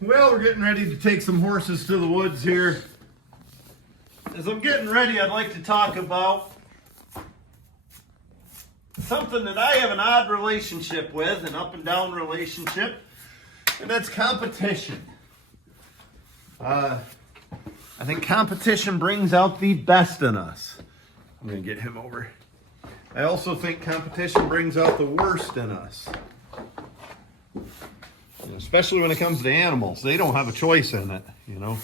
Well, we're getting ready to take some horses to the woods here. As I'm getting ready, I'd like to talk about something that I have an odd relationship with, an up and down relationship, and that's competition. I think competition brings out the best in us. I'm going to get him over. I also think competition brings out the worst in us. Especially when it comes to animals. They don't have a choice in it, you know.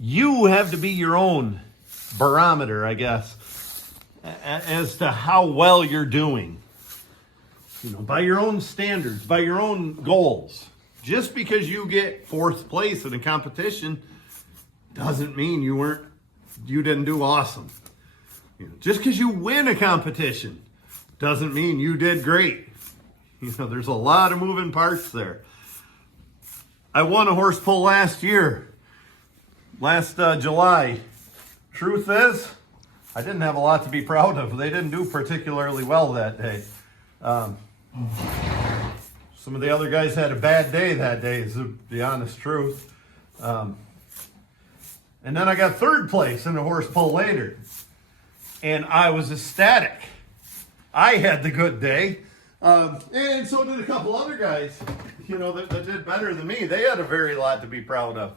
You have to be your own barometer, I guess, as to how well you're doing. You know, by your own standards, by your own goals. Just because you get fourth place in a competition doesn't mean you didn't do awesome. You know, just because you win a competition doesn't mean you did great. You know, there's a lot of moving parts there. I won a horse pull last July. Truth is, I didn't have a lot to be proud of. They didn't do particularly well that day. Some of the other guys had a bad day that day, is the honest truth. And then I got third place in a horse pull later. And I was ecstatic. I had the good day. And so did a couple other guys, you know, that did better than me. They had a very lot to be proud of.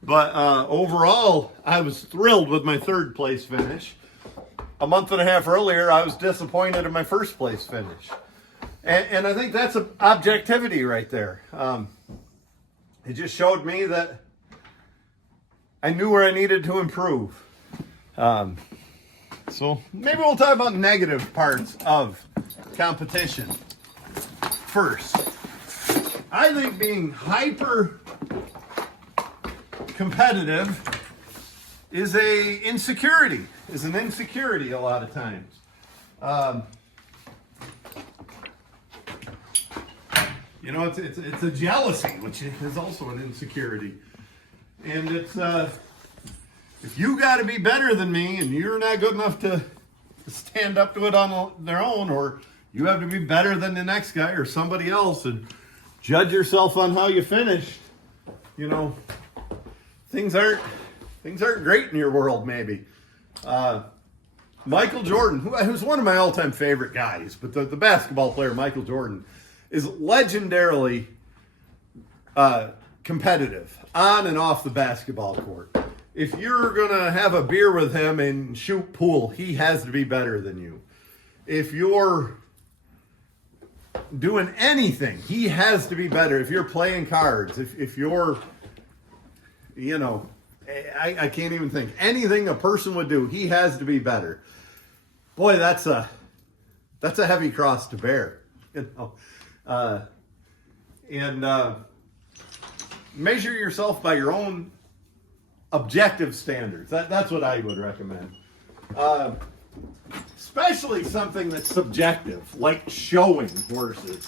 But overall, I was thrilled with my third place finish. A month and a half earlier, I was disappointed in my first place finish. And I think that's objectivity right there. It just showed me that I knew where I needed to improve. So maybe we'll talk about negative parts of competition first. I think being hyper competitive is an insecurity a lot of times. You know, it's a jealousy, which is also an insecurity. And it's, if you got to be better than me and you're not good enough to stand up to it on their own, or you have to be better than the next guy or somebody else and judge yourself on how you finish, you know, things aren't great in your world, maybe. Michael Jordan, who's one of my all-time favorite guys, but the basketball player Michael Jordan is legendarily competitive on and off the basketball court. If you're going to have a beer with him and shoot pool, he has to be better than you. If you're doing anything, he has to be better. If you're playing cards, if you're, you know, I can't even think. Anything a person would do, he has to be better. Boy, that's a heavy cross to bear, you know. Measure yourself by your own objective standards. That's what I would recommend. Especially something that's subjective, like showing horses.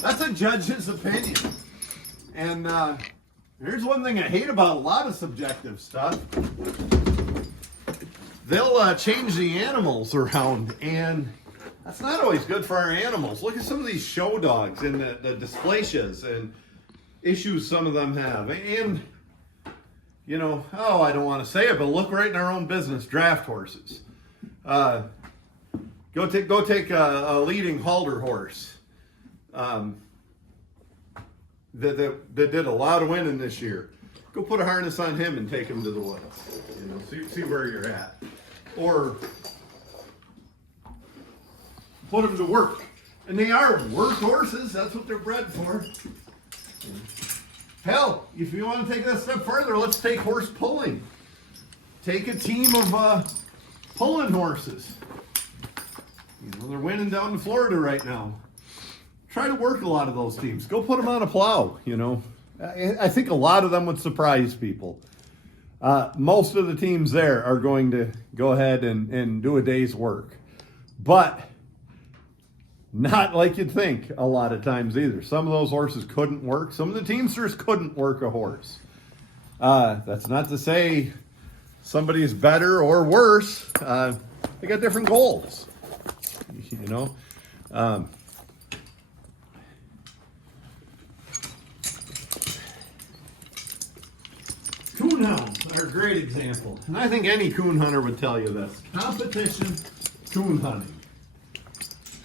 That's a judge's opinion. And here's one thing I hate about a lot of subjective stuff. They'll change the animals around, and that's not always good for our animals. Look at some of these show dogs and the dysplasias and issues some of them have. And, you know, I don't want to say it, but look right in our own business, draft horses. Go take a leading halter horse that did a lot of winning this year. Go put a harness on him and take him to the woods. You know, see where you're at. Or put them to work. And they are work horses. That's what they're bred for. Hell, if you want to take that a step further, let's take horse pulling. Take a team of pulling horses. You know, they're winning down in Florida right now. Try to work a lot of those teams. Go put them on a plow, you know. I think a lot of them would surprise people. Most of the teams there are going to go ahead and do a day's work. But not like you'd think a lot of times either. Some of those horses couldn't work. Some of the teamsters couldn't work a horse. That's not to say somebody's better or worse. They got different goals, you know. great example. And I think any coon hunter would tell you this. Competition coon hunting.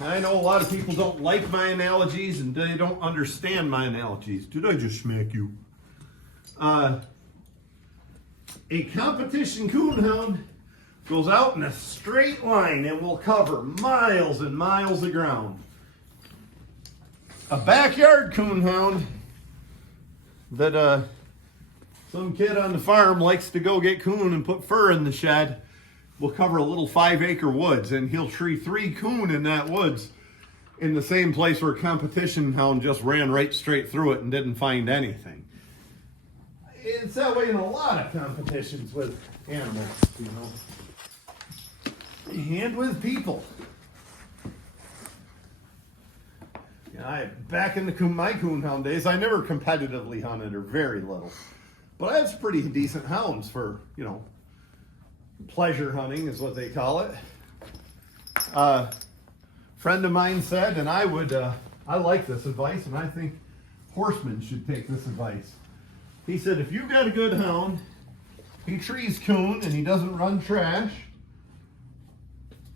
I know a lot of people don't like my analogies and they don't understand my analogies. Did I just smack you? A competition coon hound goes out in a straight line and will cover miles and miles of ground. A backyard coon hound that some kid on the farm likes to go get coon and put fur in the shed will cover a little 5-acre woods, and he'll tree 3 coon in that woods in the same place where a competition hound just ran right straight through it and didn't find anything. It's that way in a lot of competitions with animals, you know, and with people. Back in my coon hound days, I never competitively hunted, or very little. But I had some pretty decent hounds for, you know, pleasure hunting is what they call it. Friend of mine said, and I like this advice, and I think horsemen should take this advice. He said, if you've got a good hound, he trees coon and he doesn't run trash,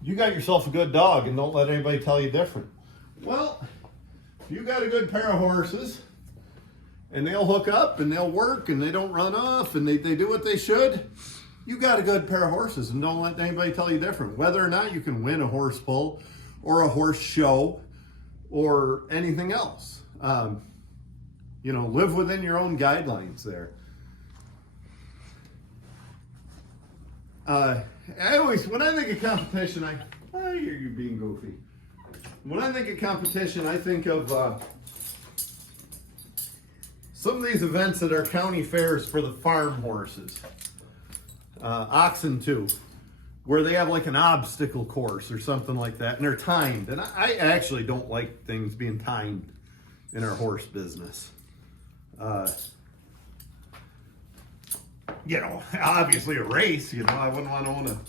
you got yourself a good dog, and don't let anybody tell you different. Well, if you got a good pair of horses and they'll hook up and they'll work and they don't run off and they do what they should, you got a good pair of horses, and don't let anybody tell you different. Whether or not you can win a horse pull or a horse show or anything else. You know, live within your own guidelines there. When I think of competition, you're being goofy. When I think of competition, I think of some of these events that are county fairs for the farm horses. Oxen too, where they have like an obstacle course or something like that, and they're timed. And I actually don't like things being timed in our horse business. You know, obviously a race, you know, I wouldn't want to own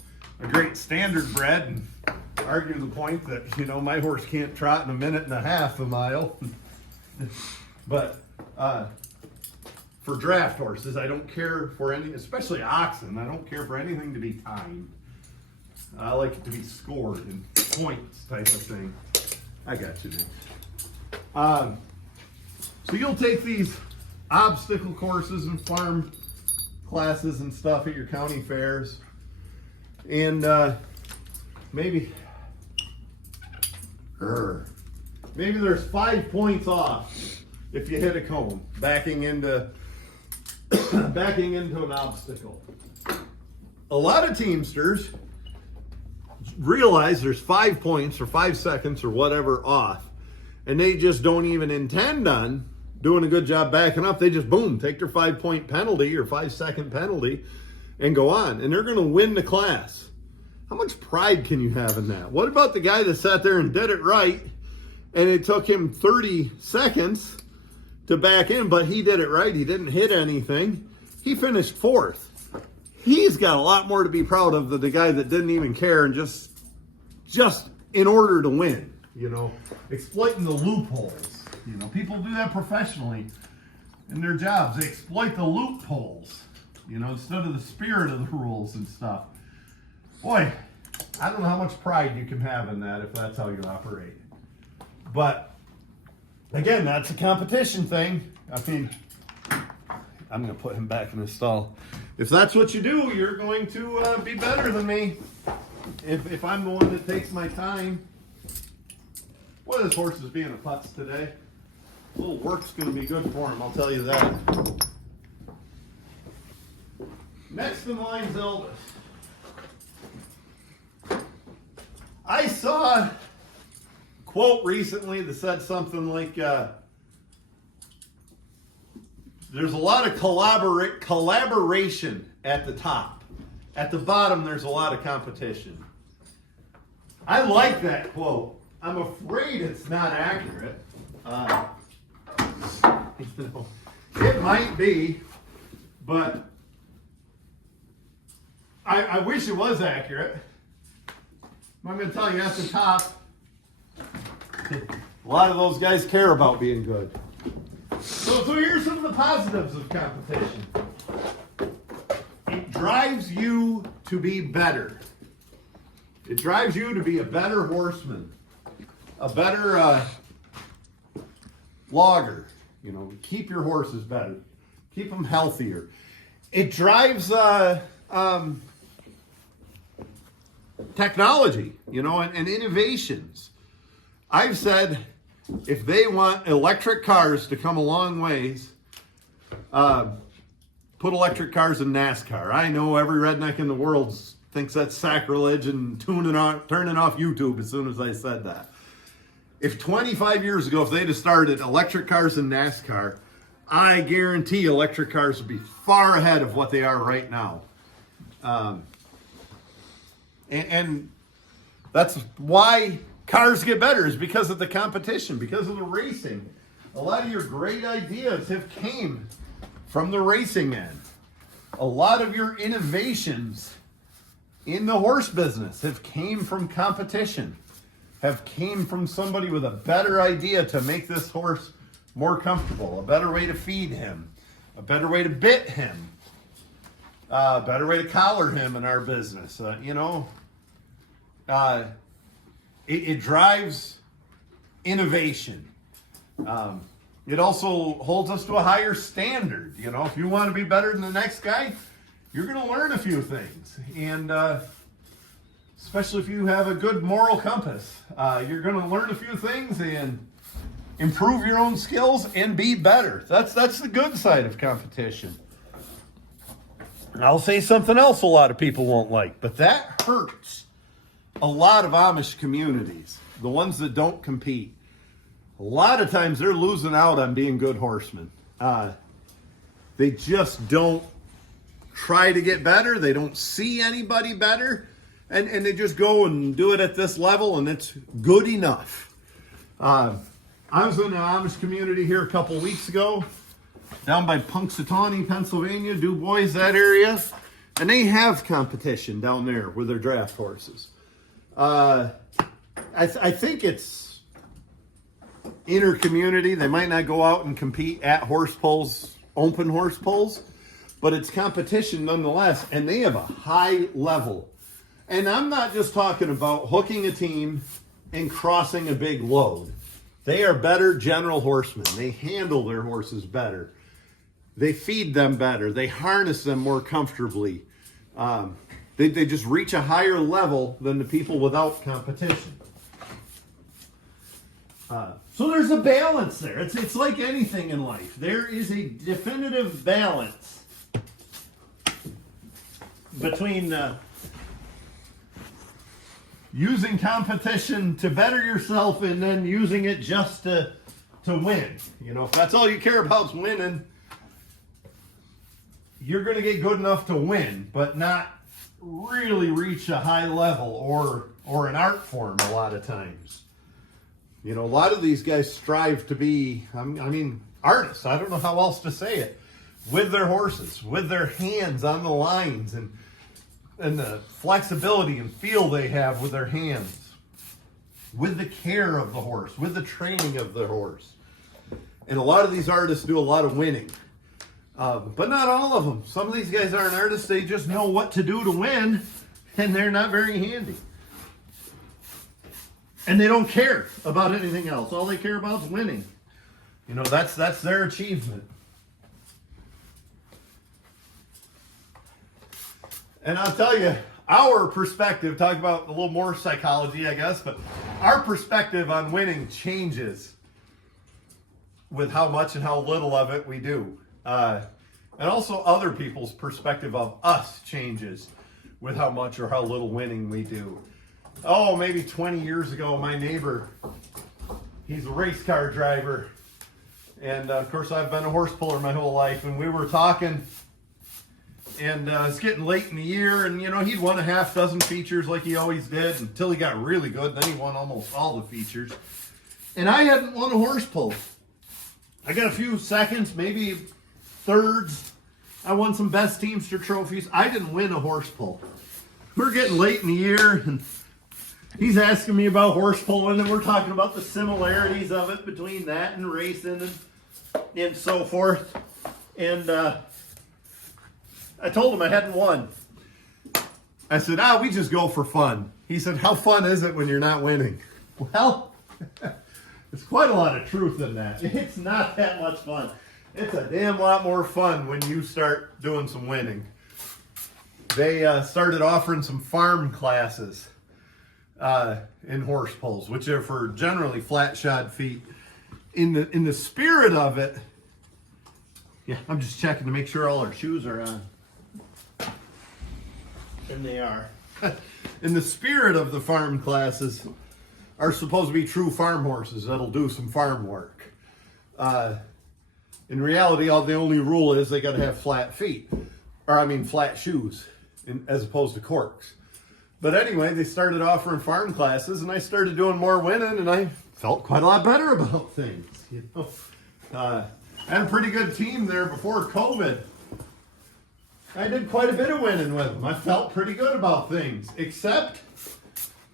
a great standard bred and argue the point that, you know, my horse can't trot in 1.5 minutes a mile. But for draft horses, I don't care for any, especially oxen, I don't care for anything to be timed. I like it to be scored and points type of thing. I got you, man. So you'll take these obstacle courses and farm classes and stuff at your county fairs, and maybe there's 5 points off if you hit a cone backing into an obstacle. A lot of teamsters realize there's 5 points or 5 seconds or whatever off, and they just don't even intend on doing a good job backing up. They just boom, take their 5-point penalty or 5-second penalty and go on, and they're going to win the class. How much pride can you have in that? What about the guy that sat there and did it right, and it took him 30 seconds to back in, but he did it right. He didn't hit anything. He finished 4th. He's got a lot more to be proud of than the guy that didn't even care and just in order to win, you know, exploiting the loopholes. You know, people do that professionally in their jobs. They exploit the loopholes, you know, instead of the spirit of the rules and stuff. Boy, I don't know how much pride you can have in that if that's how you operate. But again, that's a competition thing. I mean, I'm going to put him back in his stall. If that's what you do, you're going to be better than me. If I'm the one that takes my time. Boy, this horse is being a putz today. A little work's going to be good for him, I'll tell you that. Next in line's Elvis. I saw a quote recently that said something like, there's a lot of collaboration at the top. At the bottom, there's a lot of competition. I like that quote. I'm afraid it's not accurate. You know, it might be, but I wish it was accurate. I'm going to tell you at the top, a lot of those guys care about being good. So here's some of the positives of competition. It drives you to be better. It drives you to be a better horseman, a better logger. You know, keep your horses better, keep them healthier. It drives technology, you know, and innovations. I've said if they want electric cars to come a long ways, put electric cars in NASCAR. I know every redneck in the world thinks that's sacrilege and turning off YouTube as soon as I said that. If 25 years ago, if they'd have started electric cars in NASCAR, I guarantee electric cars would be far ahead of what they are right now. And that's why cars get better, is because of the competition, because of the racing. A lot of your great ideas have came from the racing end. A lot of your innovations in the horse business have came from competition, have came from somebody with a better idea to make this horse more comfortable, a better way to feed him, a better way to bit him, a better way to collar him in our business. It drives innovation. It also holds us to a higher standard. You know, if you want to be better than the next guy, you're going to learn a few things. And especially if you have a good moral compass, you're going to learn a few things and improve your own skills and be better. That's the good side of competition. And I'll say something else a lot of people won't like, but that hurts a lot of Amish communities, the ones that don't compete. A lot of times they're losing out on being good horsemen. They just don't try to get better. They don't see anybody better. And they just go and do it at this level, and it's good enough. I was in an Amish community here a couple weeks ago, down by Punxsutawney, Pennsylvania, Du Bois, that area. And they have competition down there with their draft horses. I think it's inter-community. They might not go out and compete at horse polls, open horse polls, but it's competition nonetheless, and they have a high level. And I'm not just talking about hooking a team and crossing a big load. They are better general horsemen. They handle their horses better. They feed them better. They harness them more comfortably. They just reach a higher level than the people without competition. So there's a balance there. It's like anything in life. There is a definitive balance between using competition to better yourself and then using it just to win. You know, if that's all you care about is winning, you're going to get good enough to win, but not really reach a high level or an art form a lot of times. You know, a lot of these guys strive to be, artists. I don't know how else to say it. With their horses, with their hands on the lines, and the flexibility and feel they have with their hands, with the care of the horse, with the training of the horse. And a lot of these artists do a lot of winning. But not all of them. Some of these guys aren't artists. They just know what to do to win, and they're not very handy. And they don't care about anything else. All they care about is winning. You know, that's their achievement. And I'll tell you, our perspective, talk about a little more psychology, I guess, but our perspective on winning changes with how much and how little of it we do. And also other people's perspective of us changes with how much or how little winning we do. Oh, maybe 20 years ago, my neighbor, he's a race car driver. And of course, I've been a horse puller my whole life. And we were talking, and it's getting late in the year. And, you know, he'd won a half dozen features like he always did until he got really good. Then he won almost all the features. And I hadn't won a horse pull. I got a few seconds, maybe thirds. I won some best teamster trophies. I didn't win a horse pull. We're getting late in the year, and he's asking me about horse pulling, and we're talking about the similarities of it between that and racing and so forth. And I told him I hadn't won. I said, we just go for fun. He said, how fun is it when you're not winning? Well, there's quite a lot of truth in that. It's not that much fun. It's a damn lot more fun when you start doing some winning. They started offering some farm classes in horse pulls, which are for generally flat shod feet. In the spirit of it, yeah, I'm just checking to make sure all our shoes are on. And they are. In the spirit of the farm classes are supposed to be true farm horses that'll do some farm work. In reality, the only rule is they got to have flat feet, flat shoes, as opposed to corks. But anyway, they started offering farm classes, and I started doing more winning, and I felt quite a lot better about things. I had a pretty good team there before COVID. I did quite a bit of winning with them. I felt pretty good about things, except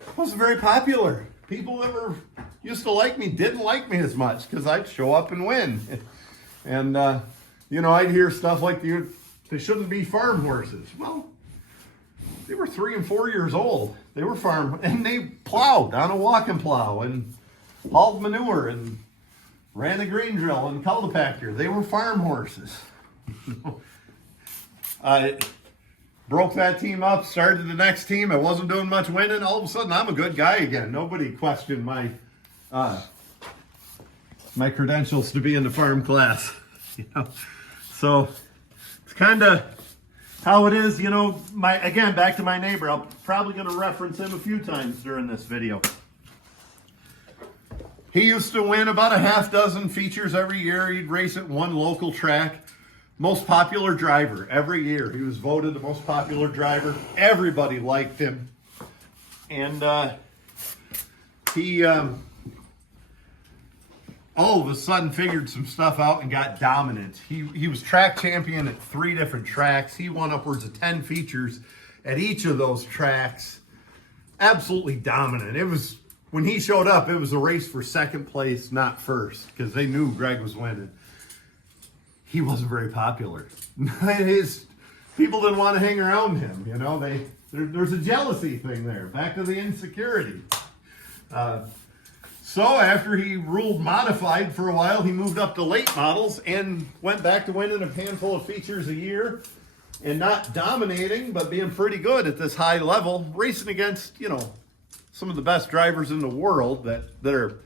I wasn't very popular. People that used to like me didn't like me as much because I'd show up and win. And, I'd hear stuff like they shouldn't be farm horses. Well, they were 3 and 4 years old. They were farm, and they plowed on a walking plow and hauled manure and ran a grain drill and cultipacker. They were farm horses. I broke that team up, started the next team. I wasn't doing much winning. All of a sudden, I'm a good guy again. Nobody questioned my credentials to be in the farm class. So it's kind of how it is. Again, back to my neighbor. I'm probably going to reference him a few times during this video. He used to win about a half dozen features every year. He'd race at one local track. Most popular driver every year. He was voted the most popular driver. Everybody liked him. And he all of a sudden figured some stuff out and got dominant. He was track champion at 3 different tracks. He won upwards of 10 features at each of those tracks. Absolutely dominant. It was, when he showed up, it was a race for second place, not first, because they knew Greg was winning. He wasn't very popular. His people didn't want to hang around him. There's a jealousy thing there. Back to the insecurity. So after he ruled modified for a while, he moved up to late models and went back to winning a handful of features a year, and not dominating, but being pretty good at this high level, racing against some of the best drivers in the world that are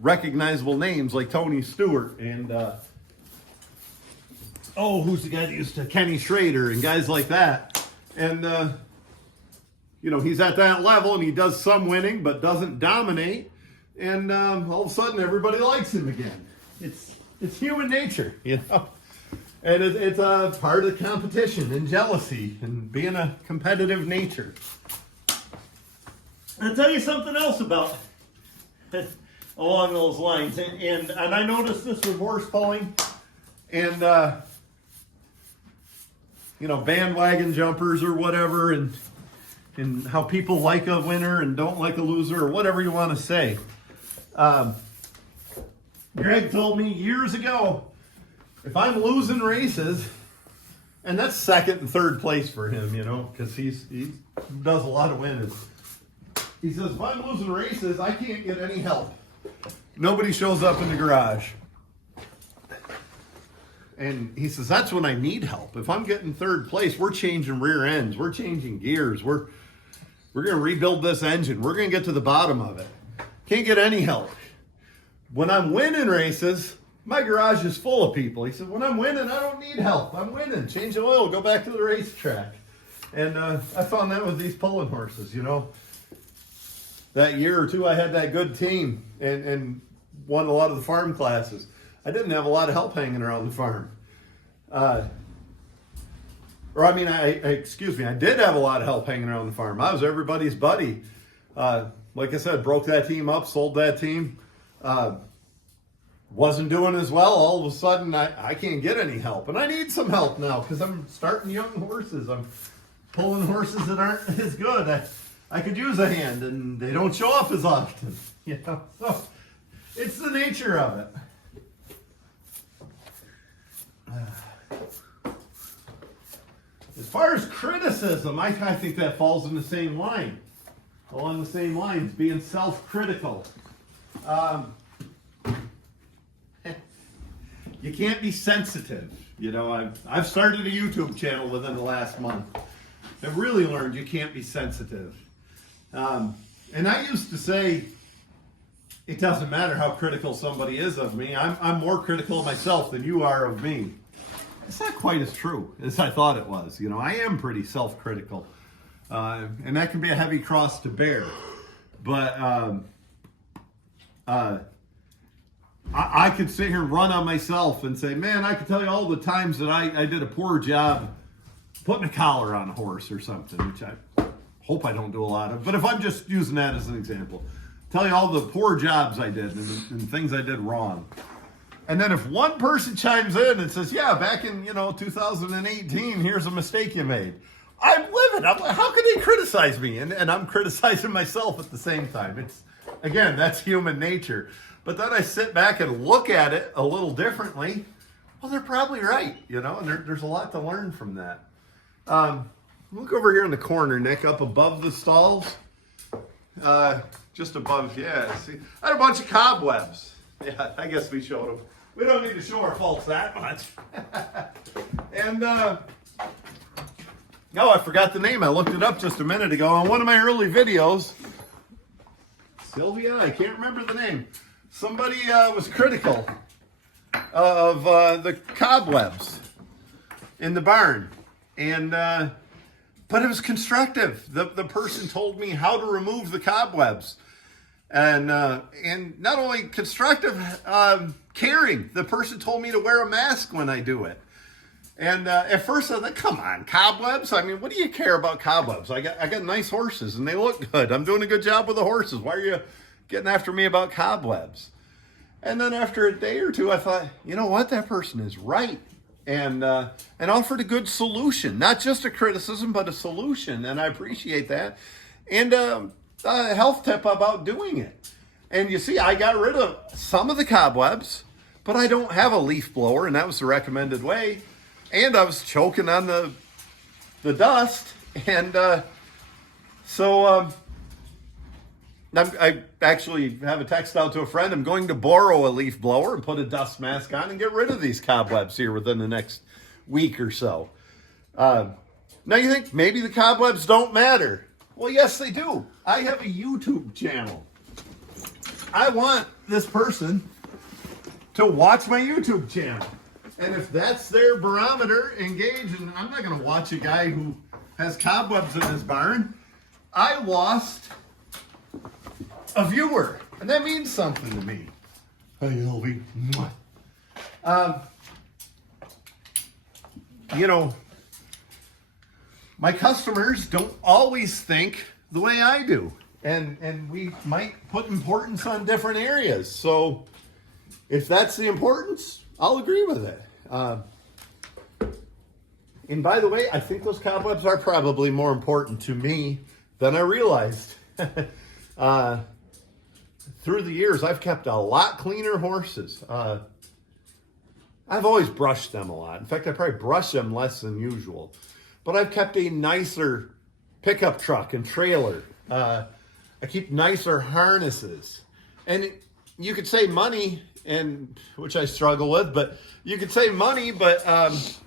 recognizable names like Tony Stewart and. Who's the guy that used to Kenny Schrader and guys like that. And, he's at that level and he does some winning, but doesn't dominate. And all of a sudden, everybody likes him again. It's human nature, And it's a part of the competition and jealousy and being a competitive nature. I'll tell you something else about along those lines. And I noticed this with horse pulling. And, bandwagon jumpers or whatever, and how people like a winner and don't like a loser or whatever you want to say. Greg told me years ago, if I'm losing races, and that's second and third place for him, because he does a lot of winning. He says, if I'm losing races, I can't get any help. Nobody shows up in the garage. And he says, that's when I need help. If I'm getting third place, we're changing rear ends. We're changing gears. We're going to rebuild this engine. We're going to get to the bottom of it. Can't get any help. When I'm winning races, my garage is full of people. He said, when I'm winning, I don't need help. I'm winning. Change the oil. Go back to the racetrack. And I found that with these pulling horses, That year or two, I had that good team and won a lot of the farm classes. I didn't have a lot of help hanging around the farm. I did have a lot of help hanging around the farm. I was everybody's buddy. Like I said, broke that team up, sold that team. Wasn't doing as well. All of a sudden, I can't get any help. And I need some help now because I'm starting young horses. I'm pulling horses that aren't as good. I could use a hand, and they don't show up as often. So it's the nature of it. As far as criticism, I think that falls in the same line. Along the same lines, being self-critical. You can't be sensitive. You know, I've started a YouTube channel within the last month. I've really learned you can't be sensitive. And I used to say, it doesn't matter how critical somebody is of me. I'm more critical of myself than you are of me. It's not quite as true as I thought it was. You know, I am pretty self-critical. And that can be a heavy cross to bear. But I could sit here and run on myself and say, man, I could tell you all the times that I did a poor job putting a collar on a horse or something, which I hope I don't do a lot of. But if I'm just using that as an example, tell you all the poor jobs I did and things I did wrong. And then if one person chimes in and says, yeah, back in 2018, here's a mistake you made. I'm livid. How can they criticize me? And I'm criticizing myself at the same time. Again, that's human nature. But then I sit back and look at it a little differently. Well, they're probably right, and there's a lot to learn from that. Look over here in the corner, Nick, up above the stalls. Just above, yeah. See, I had a bunch of cobwebs. Yeah, I guess we showed them. We don't need to show our faults that much. And, oh, I forgot the name. I looked it up just a minute ago on one of my early videos. Sylvia, I can't remember the name. Somebody was critical of the cobwebs in the barn. And, but it was constructive. The person told me how to remove the cobwebs. And not only constructive, caring. The person told me to wear a mask when I do it. And at first I thought, come on, cobwebs? I mean, what do you care about cobwebs? I got nice horses and they look good. I'm doing a good job with the horses. Why are you getting after me about cobwebs? And then after a day or two, I thought, you know what? That person is right. And offered a good solution, not just a criticism, but a solution. And I appreciate that. And a health tip about doing it. And you see, I got rid of some of the cobwebs, but I don't have a leaf blower, and that was the recommended way. And I was choking on the dust. And so I actually have a text out to a friend. I'm going to borrow a leaf blower and put a dust mask on and get rid of these cobwebs here within the next week or so. Now you think maybe the cobwebs don't matter. Well, yes, they do. I have a YouTube channel. I want this person to watch my YouTube channel. And if that's their barometer, engage. And I'm not going to watch a guy who has cobwebs in his barn. I lost a viewer, and that means something to me. Hey, Elvie. My customers don't always think the way I do, and we might put importance on different areas. So if that's the importance, I'll agree with it. And by the way, I think those cobwebs are probably more important to me than I realized. Through the years, I've kept a lot cleaner horses. I've always brushed them a lot. In fact, I probably brush them less than usual. But I've kept a nicer pickup truck and trailer. I keep nicer harnesses. And you could say money, and which I struggle with, but you could say money, but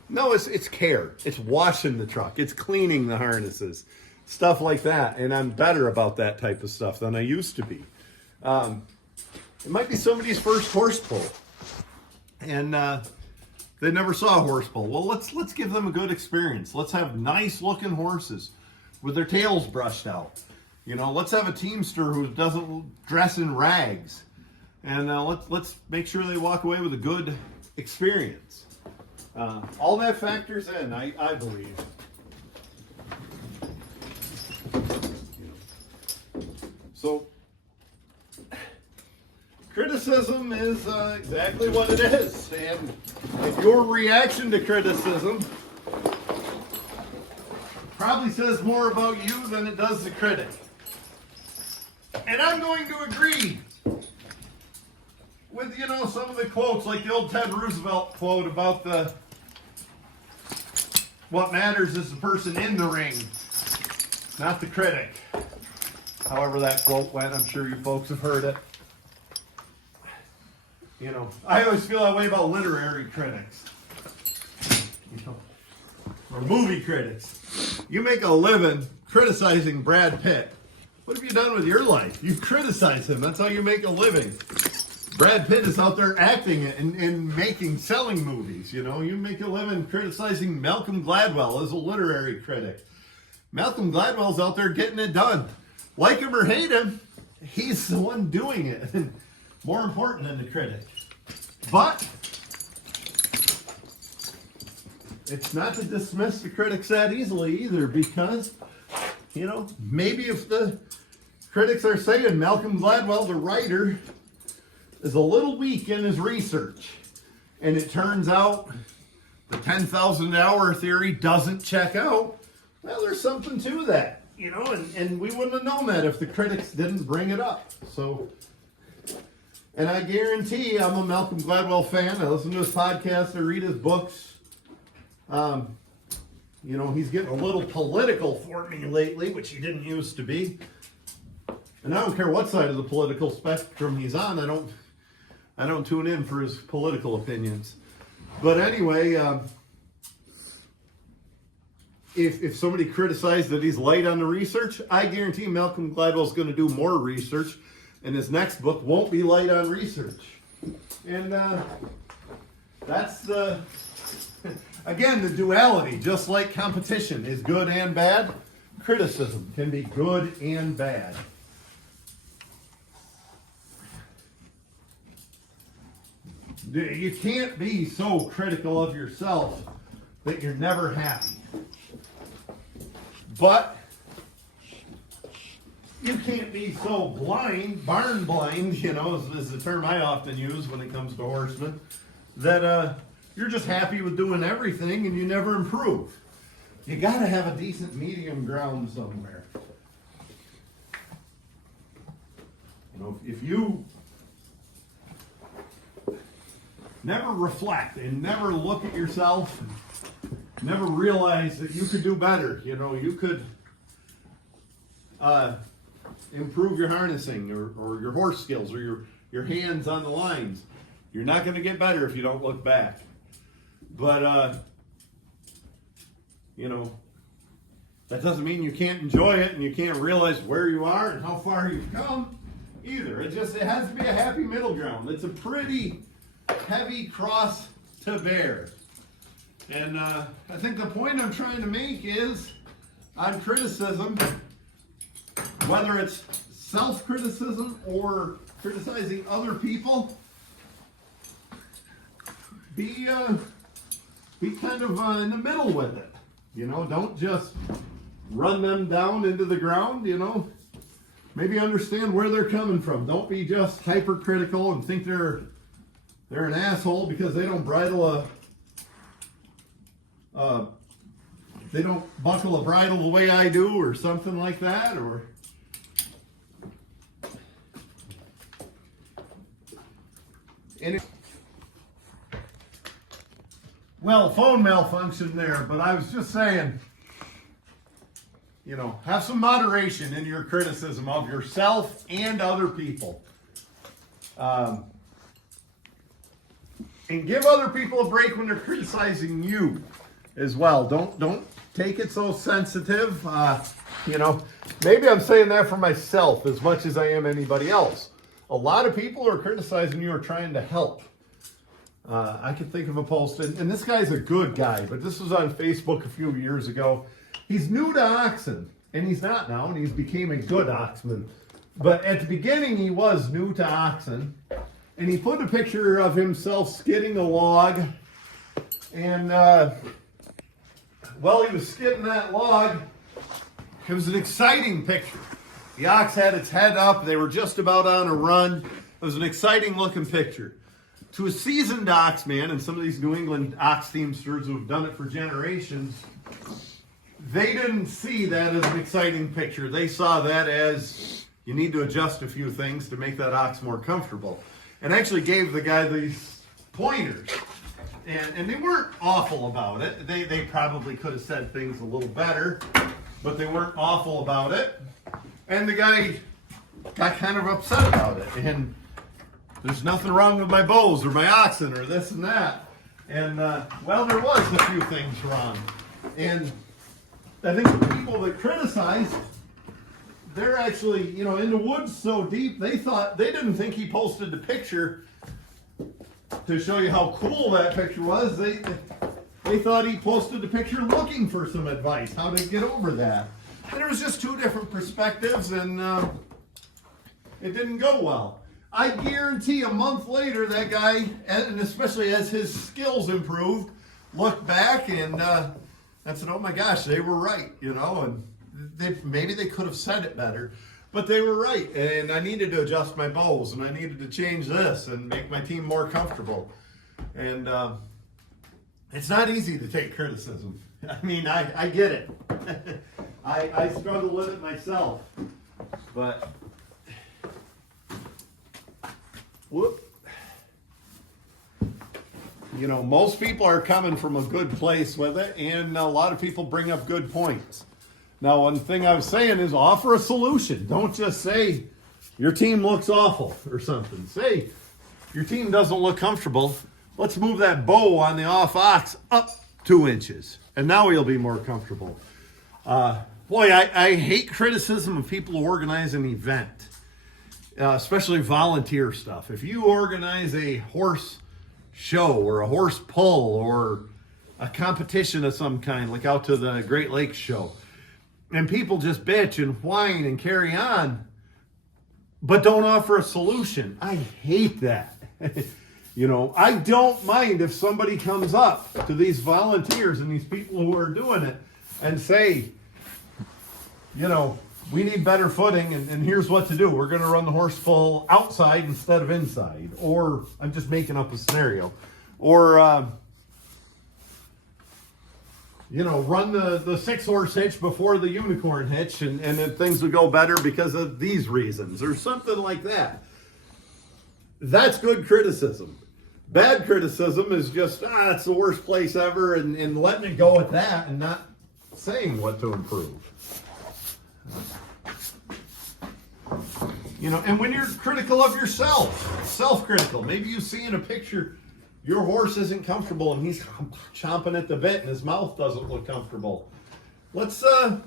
no, it's care. It's washing the truck. It's cleaning the harnesses. Stuff like that. And I'm better about that type of stuff than I used to be. It might be somebody's first horse pull, and they never saw a horse pull. Well, let's give them a good experience. Let's have nice looking horses with their tails brushed out. Let's have a teamster who doesn't dress in rags, and let's make sure they walk away with a good experience. All that factors in, I believe. So. Criticism is exactly what it is, and if your reaction to criticism probably says more about you than it does the critic. And I'm going to agree with, some of the quotes, like the old Ted Roosevelt quote about What matters is the person in the ring, not the critic. However that quote went, I'm sure you folks have heard it. You know, I always feel that way about literary critics. You know, or movie critics. You make a living criticizing Brad Pitt. What have you done with your life? You criticize him. That's how you make a living. Brad Pitt is out there acting and selling movies. You know, you make a living criticizing Malcolm Gladwell as a literary critic. Malcolm Gladwell's out there getting it done. Like him or hate him, he's the one doing it. More important than the critic. But it's not to dismiss the critics that easily either, because, you know, maybe if the critics are saying Malcolm Gladwell, the writer, is a little weak in his research, and it turns out the 10,000 hour theory doesn't check out, well, there's something to that, you know, and we wouldn't have known that if the critics didn't bring it up. So, and I guarantee I'm a Malcolm Gladwell fan. I listen to his podcast, I read his books. You know, he's getting a little political for me lately, which he didn't used to be. And I don't care what side of the political spectrum he's on. I don't tune in for his political opinions. But anyway, if somebody criticized that he's light on the research, I guarantee Malcolm Gladwell's going to do more research, and his next book won't be light on research. And that's again, the duality. Just like competition is good and bad, criticism can be good and bad. You can't be so critical of yourself that you're never happy. But you can't be so blind, barn blind, you know, is the term I often use when it comes to horsemen, that you're just happy with doing everything and you never improve. You got to have a decent medium ground somewhere. You know, if you never reflect and never look at yourself and never realize that you could do better, you know, you could improve your harnessing or your horse skills or your hands on the lines. You're not going to get better if you don't look back. But, you know, that doesn't mean you can't enjoy it and you can't realize where you are and how far you've come either. It has to be a happy middle ground. It's a pretty heavy cross to bear. And I think the point I'm trying to make is on criticism, whether it's self-criticism or criticizing other people, be kind of in the middle with it. You know, don't just run them down into the ground, you know. Maybe understand where they're coming from. Don't be just hypercritical and think they're an asshole because they don't they don't buckle a bridle the way I do or something like that, or well, phone malfunction there, but I was just saying, you know, have some moderation in your criticism of yourself and other people. And give other people a break when they're criticizing you as well. Don't take it so sensitive. You know, maybe I'm saying that for myself as much as I am anybody else. A lot of people who are criticizing you are trying to help. I could think of a post, and this guy's a good guy, but this was on Facebook a few years ago. He's new to oxen, and he's not now, and he's became a good oxman. But at the beginning, he was new to oxen, and he put a picture of himself skidding a log, and while he was skidding that log, it was an exciting picture. The ox had its head up, they were just about on a run. It was an exciting looking picture. To a seasoned oxman, and some of these New England ox teamsters who have done it for generations, they didn't see that as an exciting picture. They saw that as you need to adjust a few things to make that ox more comfortable. And actually gave the guy these pointers. And they weren't awful about it. They probably could have said things a little better, but they weren't awful about it. And the guy got kind of upset about it. And there's nothing wrong with my bows or my oxen or this and that. And, well, there was a few things wrong. And I think the people that criticized, they're actually, you know, in the woods so deep, they didn't think he posted the picture to show you how cool that picture was. They thought he posted the picture looking for some advice, how to get over that. And it was just two different perspectives, and it didn't go well. I guarantee a month later, that guy, and especially as his skills improved, looked back and said, oh my gosh, they were right, you know, and maybe they could have said it better, but they were right. And I needed to adjust my bows, and I needed to change this and make my team more comfortable. And it's not easy to take criticism. I mean, I get it. I struggle with it myself, but whoop. You know, most people are coming from a good place with it, and a lot of people bring up good points. Now, one thing I was saying is offer a solution. Don't just say your team looks awful or something. Say your team doesn't look comfortable. Let's move that bow on the off ox up 2 inches, and now you'll be more comfortable. Boy, I hate criticism of people who organize an event. Especially volunteer stuff. If you organize a horse show or a horse pull or a competition of some kind, like out to the Great Lakes show, and people just bitch and whine and carry on, but don't offer a solution, I hate that. You know, I don't mind if somebody comes up to these volunteers and these people who are doing it and say, you know, we need better footing, and here's what to do. We're going to run the horse pull outside instead of inside. Or, I'm just making up a scenario. Or, you know, run the 6-horse hitch before the unicorn hitch, and then things would go better because of these reasons, or something like that. That's good criticism. Bad criticism is just, it's the worst place ever, and letting it go at that and not saying what to improve. You know, and when you're critical of yourself, self-critical, maybe you see in a picture your horse isn't comfortable and he's chomping at the bit and his mouth doesn't look comfortable. Let's, the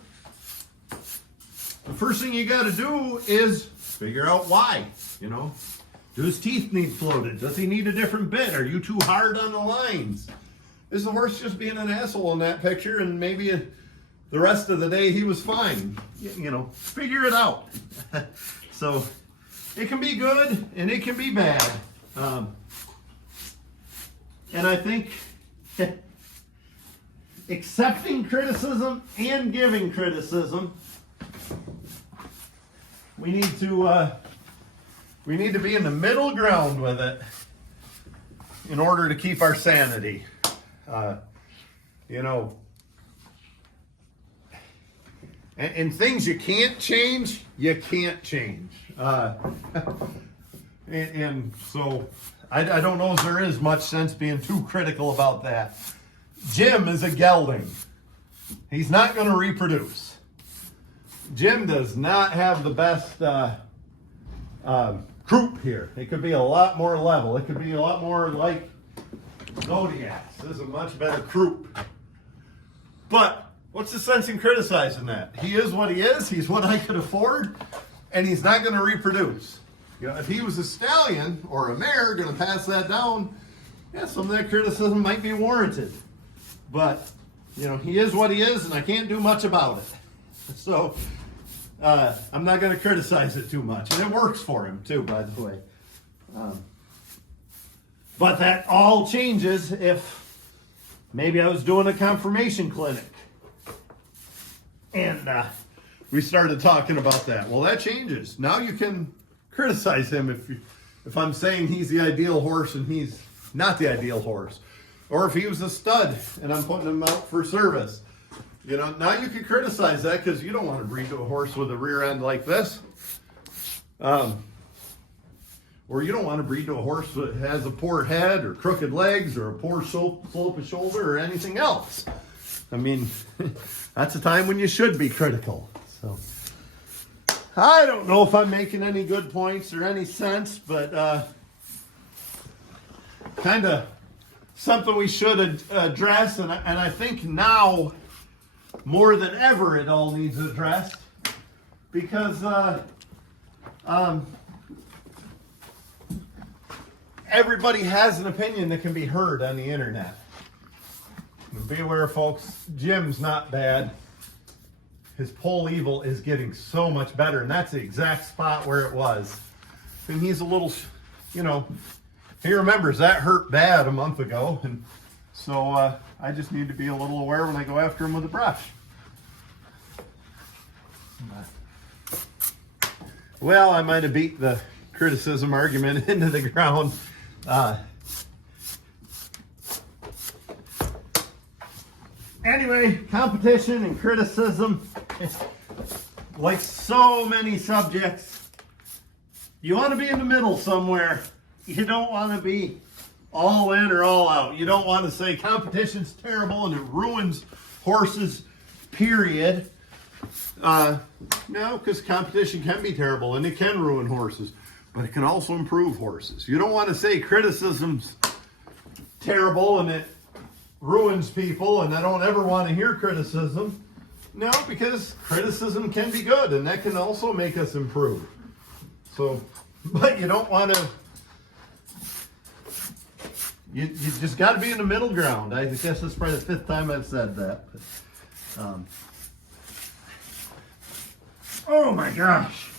first thing you got to do is figure out why, you know. Do his teeth need floated? Does he need a different bit? Are you too hard on the lines? Is the horse just being an asshole in that picture and maybe the rest of the day he was fine? You know, figure it out. So it can be good and it can be bad. And I think accepting criticism and giving criticism, we need to be in the middle ground with it in order to keep our sanity. You know, and things you can't change, you can't change. And so I don't know if there is much sense being too critical about that. Jim is a gelding. He's not going to reproduce. Jim does not have the best croup here. It could be a lot more level. It could be a lot more like Zodiac's. This is a much better croup. But what's the sense in criticizing that? He is what he is. He's what I could afford. And he's not going to reproduce. You know, if he was a stallion or a mare going to pass that down, yeah, some of that criticism might be warranted. But, you know, he is what he is, and I can't do much about it. So, I'm not going to criticize it too much. And it works for him, too, by the way. But that all changes if maybe I was doing a confirmation clinic. And we started talking about that. Well, that changes. Now you can criticize him if I'm saying he's the ideal horse and he's not the ideal horse. Or if he was a stud and I'm putting him out for service. You know, now you can criticize that because you don't want to breed to a horse with a rear end like this. or you don't want to breed to a horse that has a poor head or crooked legs or a poor slope of shoulder or anything else. I mean, that's a time when you should be critical. So I don't know if I'm making any good points or any sense, but kind of something we should address, and I think now more than ever it all needs addressed, because everybody has an opinion that can be heard on the internet. And be aware, folks, Jim's not bad. His pole evil is getting so much better, and that's the exact spot where it was. And he's a little, you know, he remembers that hurt bad a month ago, and so I just need to be a little aware when I go after him with a brush. Well, I might have beat the criticism argument into the ground. Anyway, competition and criticism, like so many subjects, you want to be in the middle somewhere. You don't want to be all in or all out. You don't want to say competition's terrible and it ruins horses, period. No, because competition can be terrible and it can ruin horses, but it can also improve horses. You don't want to say criticism's terrible and it ruins people and I don't ever want to hear criticism. No, because criticism can be good and that can also make us improve. So, but you don't want to, you just got to be in the middle ground. I guess that's probably the 5th time I've said that. But, oh my gosh.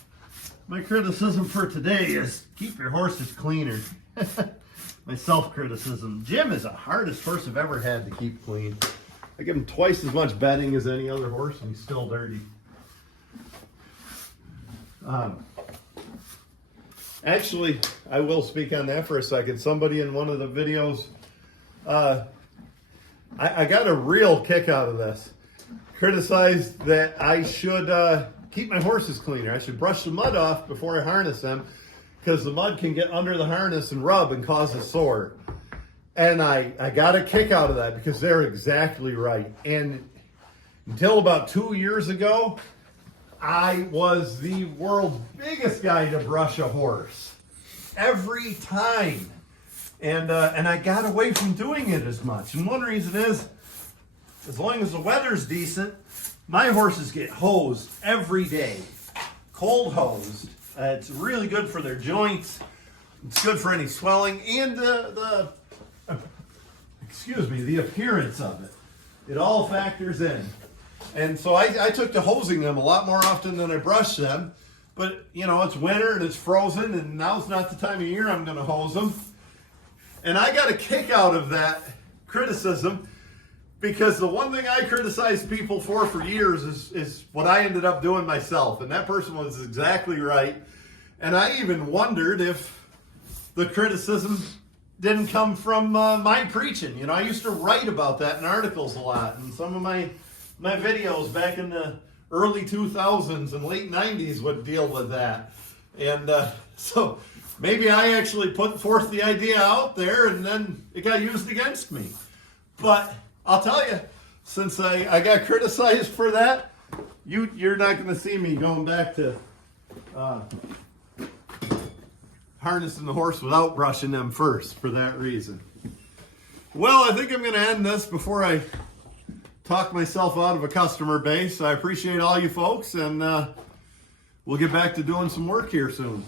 My criticism for today is keep your horses cleaner. My self-criticism. Jim is the hardest horse I've ever had to keep clean. I give him twice as much bedding as any other horse and he's still dirty. Actually, I will speak on that for a second. Somebody in one of the videos, I got a real kick out of this. Criticized that I should keep my horses cleaner. I should brush the mud off before I harness them because the mud can get under the harness and rub and cause a sore. And I got a kick out of that because they're exactly right. And until about 2 years ago, I was the world's biggest guy to brush a horse every time. And I got away from doing it as much. And one reason is, as long as the weather's decent, my horses get hosed every day, cold hosed. It's really good for their joints. It's good for any swelling and the appearance of it. It all factors in. And so I took to hosing them a lot more often than I brushed them. But, you know, it's winter and it's frozen and now's not the time of year I'm going to hose them. And I got a kick out of that criticism because the one thing I criticized people for years is what I ended up doing myself. And that person was exactly right. And I even wondered if the criticism didn't come from my preaching. You know, I used to write about that in articles a lot. And some of my videos back in the early 2000s and late 90s would deal with that. And so maybe I actually put forth the idea out there and then it got used against me. But I'll tell you, since I got criticized for that, you're not going to see me going back to harnessing the horse without brushing them first for that reason. Well, I think I'm going to end this before I talk myself out of a customer base. I appreciate all you folks, and we'll get back to doing some work here soon.